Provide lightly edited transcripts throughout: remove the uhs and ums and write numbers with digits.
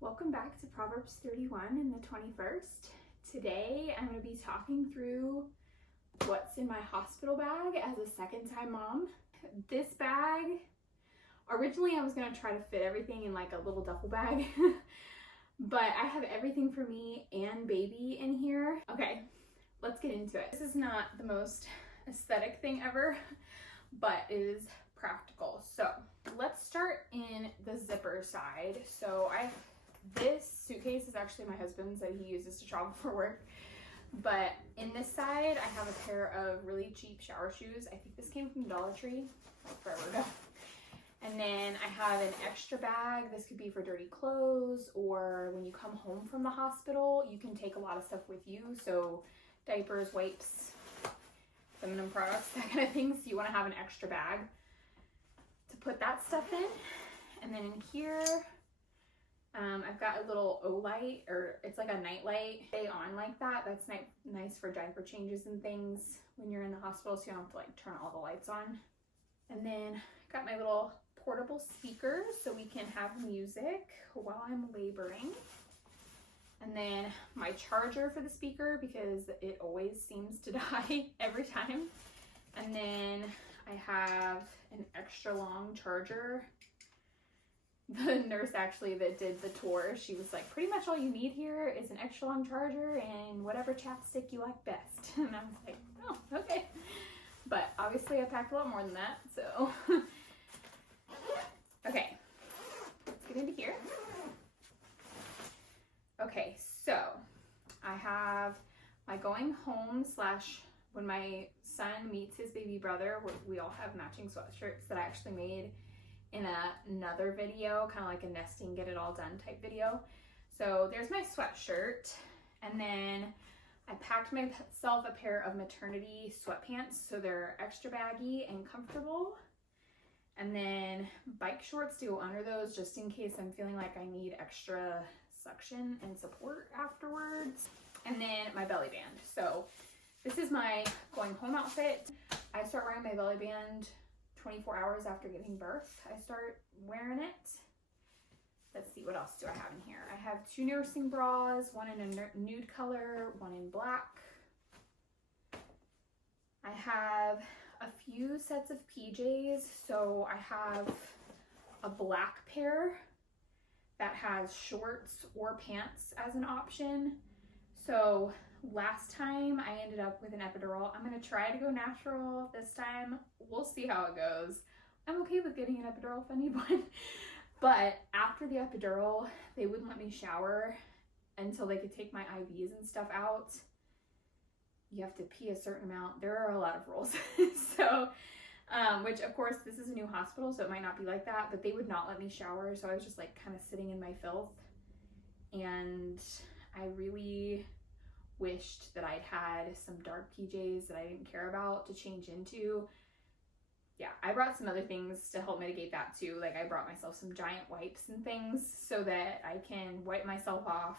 Welcome back to Proverbs 31 and the 21st. Today I'm going to be talking through what's in my hospital bag as a second-time mom. This bag, originally I was going to try to fit everything in like a little duffel bag, but I have everything for me and baby in here. Okay, let's get into it. This is not the most aesthetic thing ever, but it is practical. So let's start in the zipper side. This suitcase is actually my husband's that he uses to travel for work. But in this side, I have a pair of really cheap shower shoes. I think this came from Dollar Tree, like forever ago. And then I have an extra bag. This could be for dirty clothes, or when you come home from the hospital, you can take a lot of stuff with you. So diapers, wipes, feminine products, that kind of thing. So you want to have an extra bag to put that stuff in. And then in here, I've got a little O-light, or it's like a night light. Stay on like that. That's nice for diaper changes and things when you're in the hospital, so you don't have to like turn all the lights on. And then got my little portable speakers so we can have music while I'm laboring. And then my charger for the speaker because it always seems to die every time. And then I have an extra long charger. The nurse actually that did the tour, she was like, pretty much all you need here is an extra long charger and whatever chapstick you like best. And I was like, oh, okay. But obviously I packed a lot more than that, so. Okay, let's get into here. Okay, so I have my going home / when my son meets his baby brother, we all have matching sweatshirts that I actually made in another video, kind of like a nesting get it all done type video. So there's my sweatshirt, and then I packed myself a pair of maternity sweatpants so they're extra baggy and comfortable, and then bike shorts to go under those just in case I'm feeling like I need extra suction and support afterwards, and then my belly band. So this is my going home outfit. I start wearing my belly band 24 hours after giving birth. I start wearing it. Let's see, what else do I have in here? I have 2 nursing bras, one in a nude color, one in black. I have a few sets of PJs. So I have a black pair that has shorts or pants as an option. So last time I ended up with an epidural. I'm going to try to go natural this time. We'll see how it goes. I'm okay with getting an epidural if I need one. But after the epidural, they wouldn't let me shower until they could take my IVs and stuff out. You have to pee a certain amount. There are a lot of rules. So, which of course this is a new hospital, so it might not be like that, but they would not let me shower. So I was just like kind of sitting in my filth. And I really wished that I'd had some dark PJs that I didn't care about to change into. Yeah, I brought some other things to help mitigate that too. Like I brought myself some giant wipes and things so that I can wipe myself off,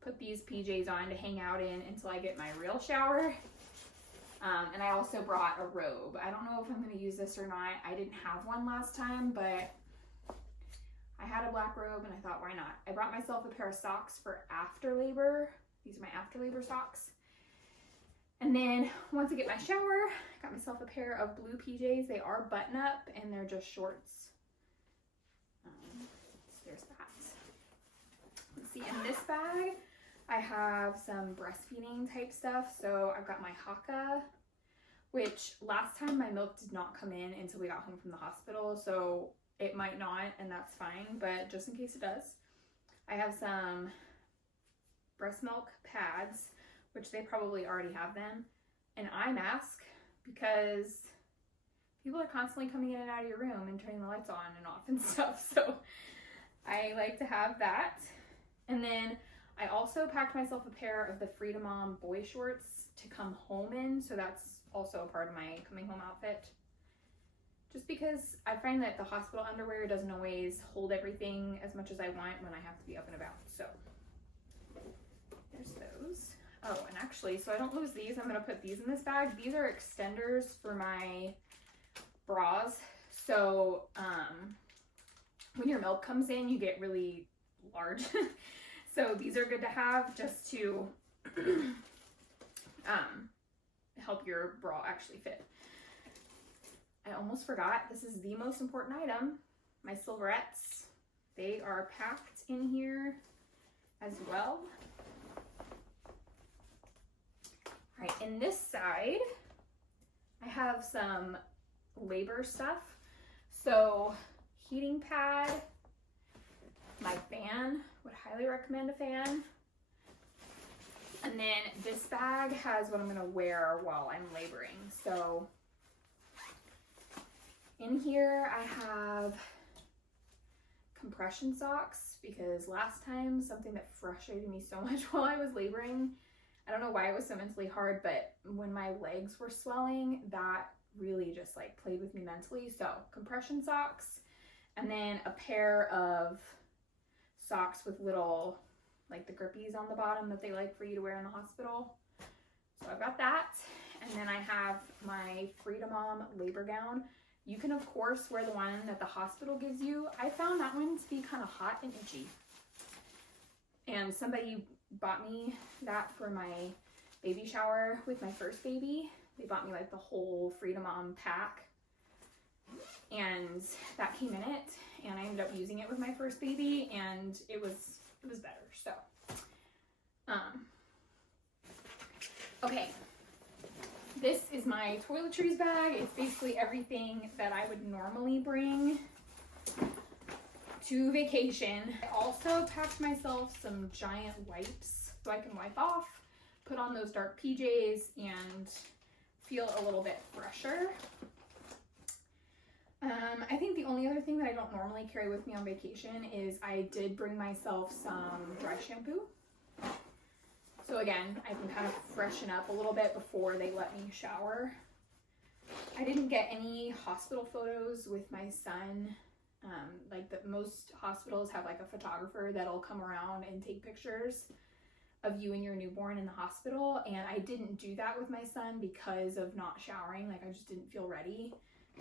put these PJs on to hang out in until I get my real shower. And I also brought a robe. I don't know if I'm going to use this or not. I didn't have one last time, but I had a black robe and I thought, why not? I brought myself a pair of socks for after labor. These are my after labor socks. And then once I get my shower, I got myself a pair of blue PJs. They are button up and they're just shorts. So there's that. Let's see, in this bag, I have some breastfeeding type stuff. So I've got my Haakaa, which last time my milk did not come in until we got home from the hospital. So it might not, and that's fine, but just in case it does. I have some breast milk pads, which they probably already have them, an eye mask because people are constantly coming in and out of your room and turning the lights on and off and stuff, so I like to have that. And then I also packed myself a pair of the Frida Mom boy shorts to come home in, so that's also a part of my coming home outfit. Just because I find that the hospital underwear doesn't always hold everything as much as I want when I have to be up and about, so there's those. Oh, and actually, so I don't lose these, I'm going to put these in this bag. These are extenders for my bras. So when your milk comes in, you get really large. So these are good to have just to help your bra actually fit. I almost forgot, this is the most important item, my silverettes. They are packed in here as well. All right, in this side, I have some labor stuff. So heating pad, my fan, would highly recommend a fan. And then this bag has what I'm gonna wear while I'm laboring. So in here I have compression socks, because last time something that frustrated me so much while I was laboring, I don't know why it was so mentally hard, but when my legs were swelling, that really just like played with me mentally. So compression socks, and then a pair of socks with little, like the grippies on the bottom that they like for you to wear in the hospital. So I've got that. And then I have my Freedom Mom labor gown. You can of course wear the one that the hospital gives you. I found that one to be kind of hot and itchy. And somebody bought me that for my baby shower with my first baby. They bought me like the whole Freedom Mom pack, and that came in it, and I ended up using it with my first baby, and it was better. So okay, this is my toiletries bag. It's basically everything that I would normally bring to vacation. I also packed myself some giant wipes so I can wipe off, put on those dark PJs, and feel a little bit fresher. I think the only other thing that I don't normally carry with me on vacation is I did bring myself some dry shampoo. So again, I can kind of freshen up a little bit before they let me shower. I didn't get any hospital photos with my son. Most hospitals have like a photographer that'll come around and take pictures of you and your newborn in the hospital, and I didn't do that with my son because of not showering. Like, I just didn't feel ready.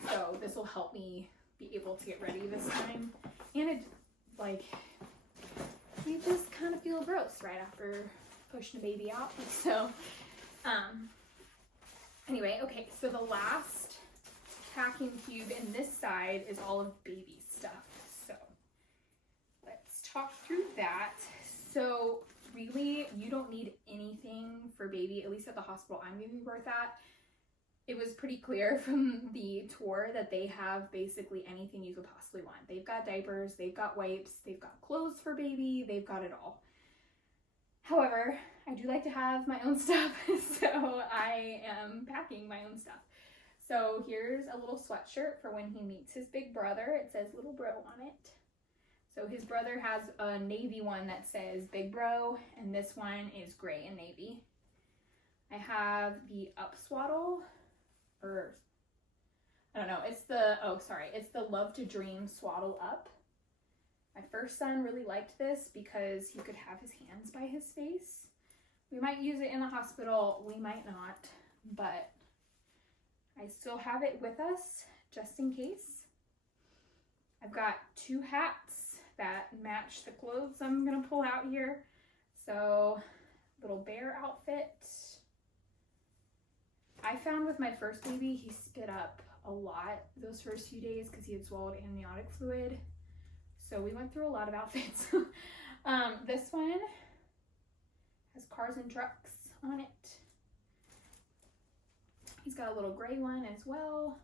So this will help me be able to get ready this time. And it, like, you just kind of feel gross right after pushing a baby out. So anyway, okay, so the last packing cube in this side is all of baby stuff. So let's talk through that. So really, you don't need anything for baby, at least at the hospital I'm giving birth at. It was pretty clear from the tour that they have basically anything you could possibly want. They've got diapers, they've got wipes, they've got clothes for baby, they've got it all. However, I do like to have my own stuff, so I am packing my own stuff. So here's a little sweatshirt for when he meets his big brother. It says Little Bro on it. So his brother has a navy one that says Big Bro, and this one is gray and navy. I have the up swaddle, or I don't know, it's the Love to Dream swaddle up. My first son really liked this because he could have his hands by his face. We might use it in the hospital, we might not, but I still have it with us just in case. I've got two hats that match the clothes I'm gonna pull out here. So, little bear outfit. I found with my first baby, he spit up a lot those first few days because he had swallowed amniotic fluid. So we went through a lot of outfits. This one has cars and trucks on it. He's got a little gray one as well.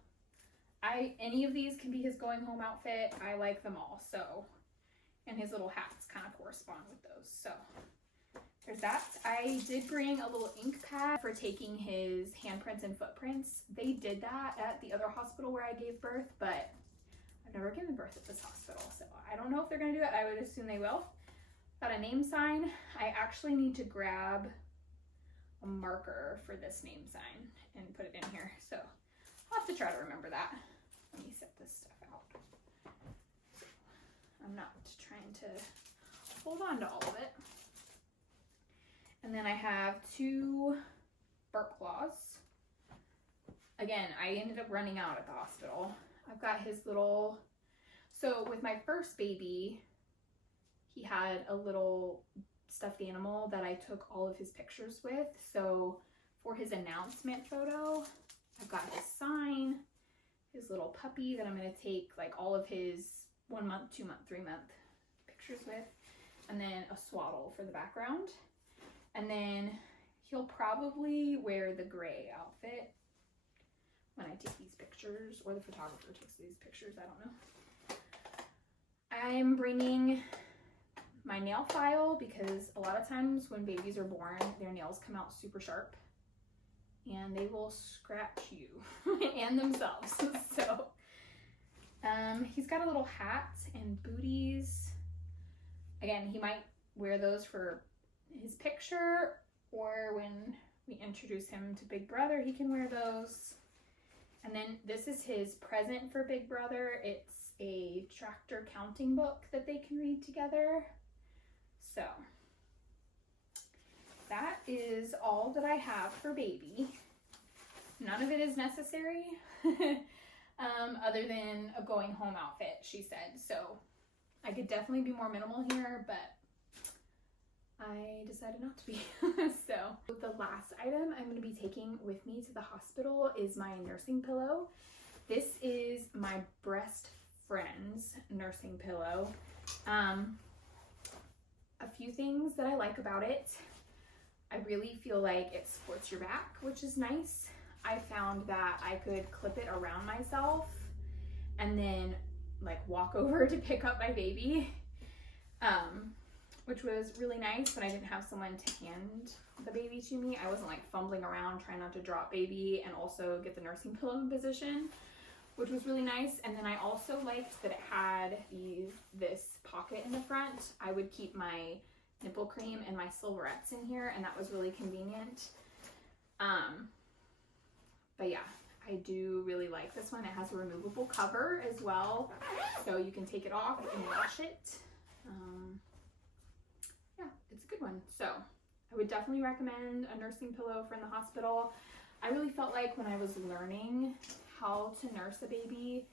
Any of these can be his going home outfit. I like them all, so. And his little hats kind of correspond with those, so. There's that. I did bring a little ink pad for taking his handprints and footprints. They did that at the other hospital where I gave birth, but I've never given birth at this hospital, so I don't know if they're gonna do it. I would assume they will. Got a name sign. I actually need to grab a marker for this name sign and put it in here, so I'll have to try to remember that. Let me set this stuff out. So I'm not trying to hold on to all of it. And then I have two burp cloths. Again, I ended up running out at the hospital. I've got his little, so with my first baby, he had a little stuffed animal that I took all of his pictures with. So for his announcement photo, I've got his sign, his little puppy that I'm going to take like all of his 1 month, 2 month, 3 month pictures with, and then a swaddle for the background. And then he'll probably wear the gray outfit when I take these pictures, or the photographer takes these pictures, I don't know. I'm bringing my nail file because a lot of times when babies are born, their nails come out super sharp and they will scratch you and themselves. So he's got a little hat and booties. Again, he might wear those for his picture, or when we introduce him to Big Brother, he can wear those. And then this is his present for Big Brother. It's a tractor counting book that they can read together. So that is all that I have for baby. None of it is necessary other than a going home outfit, she said. So I could definitely be more minimal here, but I decided not to be. So the last item I'm going to be taking with me to the hospital is my nursing pillow. This is my Breast Friends nursing pillow. A few things that I like about it. I really feel like it supports your back, which is nice. I found that I could clip it around myself and then like walk over to pick up my baby, which was really nice when I didn't have someone to hand the baby to me. I wasn't like fumbling around trying not to drop baby and also get the nursing pillow in position, which was really nice. And then I also liked that it had this pocket in the front. I would keep my nipple cream and my silverettes in here, and that was really convenient. But yeah, I do really like this one. It has a removable cover as well, so you can take it off and wash it. Yeah, it's a good one. So I would definitely recommend a nursing pillow for in the hospital. I really felt like when I was learning how to nurse a baby,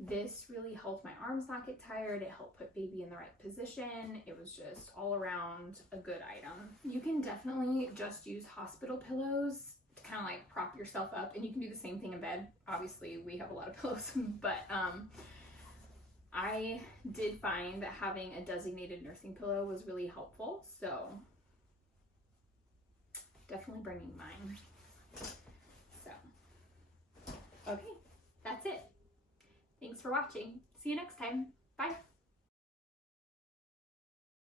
this really helped my arms not get tired. It helped put baby in the right position. It was just all around a good item. You can definitely just use hospital pillows to kind of like prop yourself up, and you can do the same thing in bed. Obviously we have a lot of pillows, but I did find that having a designated nursing pillow was really helpful. So definitely bringing mine. So, okay, that's it. Thanks for watching. See you next time. Bye.